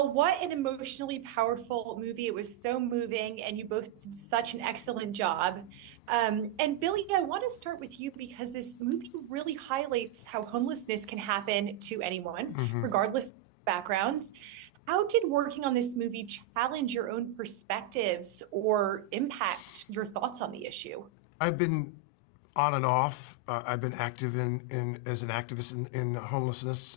Well, what an emotionally powerful movie. It was so moving, and you both did such an excellent job. And Billy, I want to start with you because this movie really highlights how homelessness can happen to anyone, Hmm. regardless of backgrounds. How did working on this movie challenge your own perspectives or impact your thoughts on the issue? I've been on and off. I've been active in as an activist in homelessness.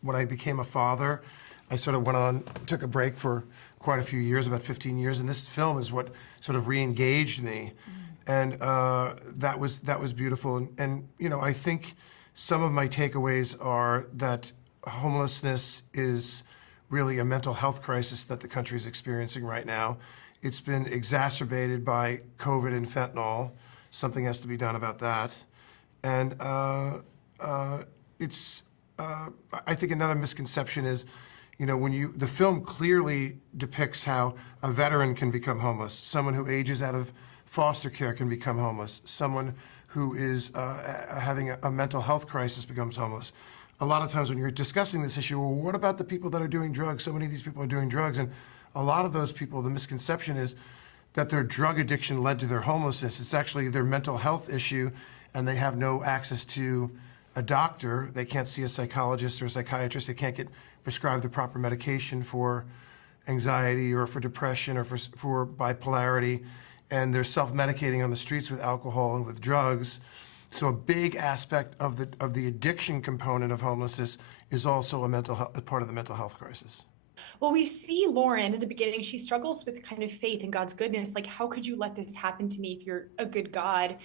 When I became a father, I sort of took a break for quite a few years, about 15 years, and this film is what sort of re-engaged me, and that was beautiful. And I think some of my takeaways are that homelessness is really a mental health crisis that the country is experiencing right now. It's been exacerbated by COVID and fentanyl. Something has to be done about that. And it's, I think another misconception is, the film clearly depicts how a veteran can become homeless, someone who ages out of foster care can become homeless, someone who is having a mental health crisis becomes homeless. A lot of times when you're discussing this issue, well, what about the people that are doing drugs? So many of these people are doing drugs, and a lot of those people, the misconception is that their drug addiction led to their homelessness. It's actually their mental health issue, and they have no access to a doctor. They can't see a psychologist or a psychiatrist. They can't get prescribed the proper medication for anxiety or for depression or for bipolarity, and they're self-medicating on the streets with alcohol and with drugs. So a big aspect of the addiction component of homelessness is also a part of the mental health crisis. Well, we see Lauren at the beginning, she struggles with kind of faith in God's goodness. Like, how could you let this happen to me if you're a good God?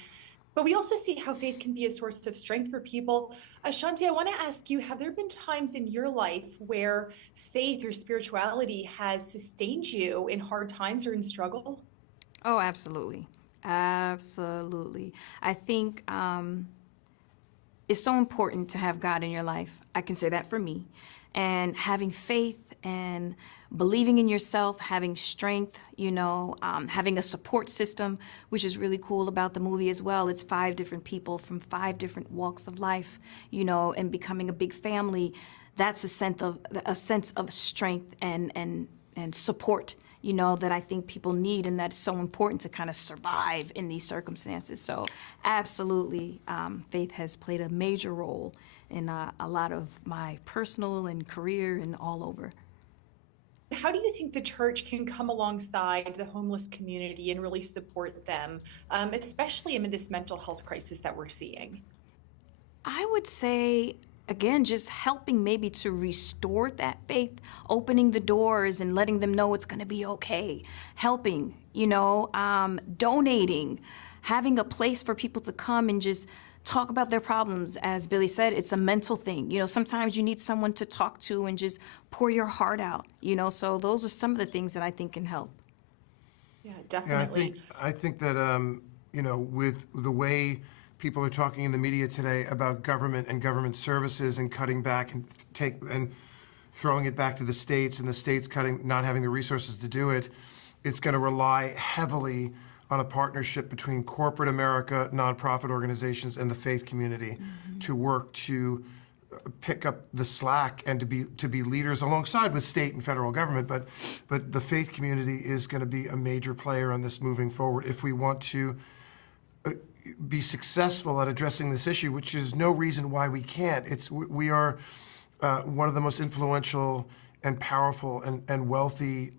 But we also see how faith can be a source of strength for people. Ashanti, I want to ask you, have there been times in your life where faith or spirituality has sustained you in hard times or in struggle? Oh, absolutely. Absolutely. I think it's so important to have God in your life. I can say that for me. And having faith and believing in yourself, having strength, having a support system, which is really cool about the movie as well. It's 5 different people from 5 different walks of life, and becoming a big family. That's a sense of strength and support, that I think people need, and that's so important to kind of survive in these circumstances. So absolutely, faith has played a major role in a lot of my personal and career and all over. How do you think the church can come alongside the homeless community and really support them, especially amid this mental health crisis that we're seeing? I would say, again, just helping maybe to restore that faith, opening the doors and letting them know it's going to be okay, helping, donating, having a place for people to come and just talk about their problems. As Billy said, it's a mental thing. Sometimes you need someone to talk to and just pour your heart out, so those are some of the things that I think can help. Yeah, Yeah, I think definitely. I think that with the way people are talking in the media today about government and government services and cutting back and throwing it back to the states, and the states not having the resources to do it, it's going to rely heavily on a partnership between corporate America, nonprofit organizations, and the faith community to work to pick up the slack and to be leaders alongside with state and federal government. But the faith community is going to be a major player on this moving forward if we want to be successful at addressing this issue, which is no reason why we can't. We are one of the most influential and powerful and wealthy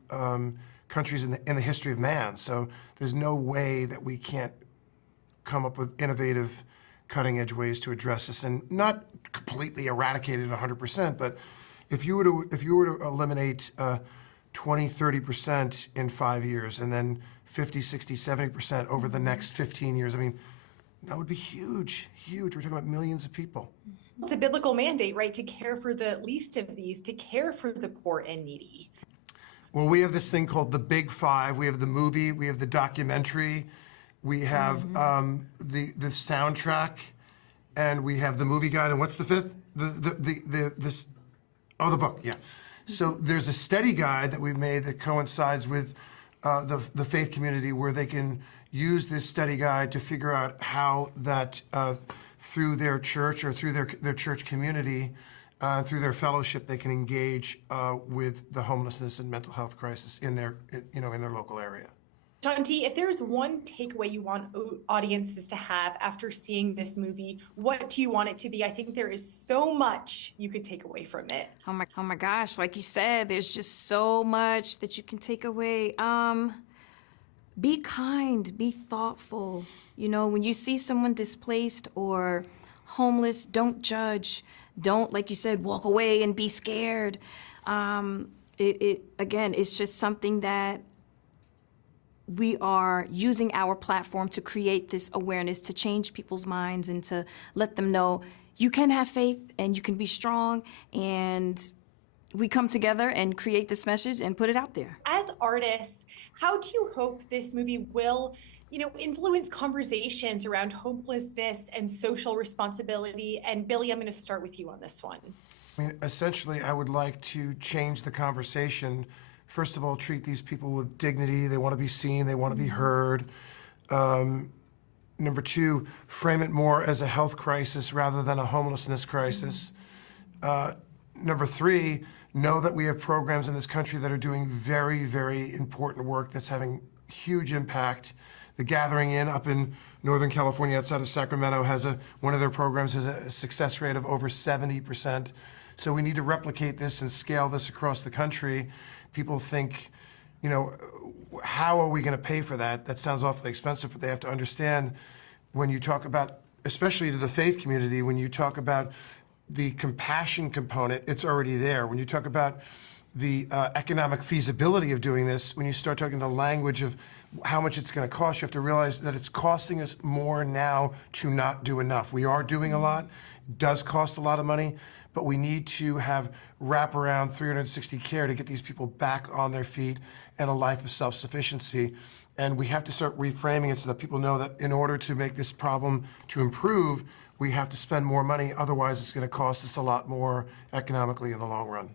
countries in the history of man. So there's no way that we can't come up with innovative, cutting-edge ways to address this, and not completely eradicate it 100%. But if you were to eliminate 20, 30% in 5 years, and then 50, 60, 70% over the next 15 years, I mean, that would be huge, huge. We're talking about millions of people. It's a biblical mandate, right, to care for the least of these, to care for the poor and needy. Well, we have this thing called the Big Five. We have the movie, we have the documentary, we have the soundtrack, and we have the movie guide. And what's the fifth? The book. Yeah. So there's a study guide that we've made that coincides with the faith community, where they can use this study guide to figure out how that through their church or through their church community, through their fellowship, they can engage with the homelessness and mental health crisis in their, in their local area. Ashanti, if there's one takeaway you want audiences to have after seeing this movie, what do you want it to be? I think there is so much you could take away from it. Oh my gosh, like you said, there's just so much that you can take away. Be kind, be thoughtful. When you see someone displaced or homeless, don't judge. Don't, like you said, walk away and be scared. Again, it's just something that we are using our platform to create this awareness, to change people's minds and to let them know you can have faith and you can be strong, and we come together and create this message and put it out there. As artists, how do you hope this movie will, influence conversations around homelessness and social responsibility? And Billy, I'm going to start with you on this one. Essentially, I would like to change the conversation. First of all, treat these people with dignity. They want to be seen. They want to be heard. Number two, frame it more as a health crisis rather than a homelessness crisis. Number three, know that we have programs in this country that are doing very, very important work that's having huge impact. The Gathering Inn up in Northern California outside of Sacramento has one of their programs has a success rate of over 70%. So we need to replicate this and scale this across the country. People think, how are we going to pay for that? That sounds awfully expensive, but they have to understand when you talk about, especially to the faith community, when you talk about the compassion component, it's already there. When you talk about the economic feasibility of doing this, when you start talking the language of how much it's going to cost, you have to realize that it's costing us more now to not do enough. We are doing a lot. It does cost a lot of money, but we need to have wraparound 360 care to get these people back on their feet and a life of self-sufficiency. And we have to start reframing it so that people know that in order to make this problem to improve, we have to spend more money. Otherwise, it's going to cost us a lot more economically in the long run.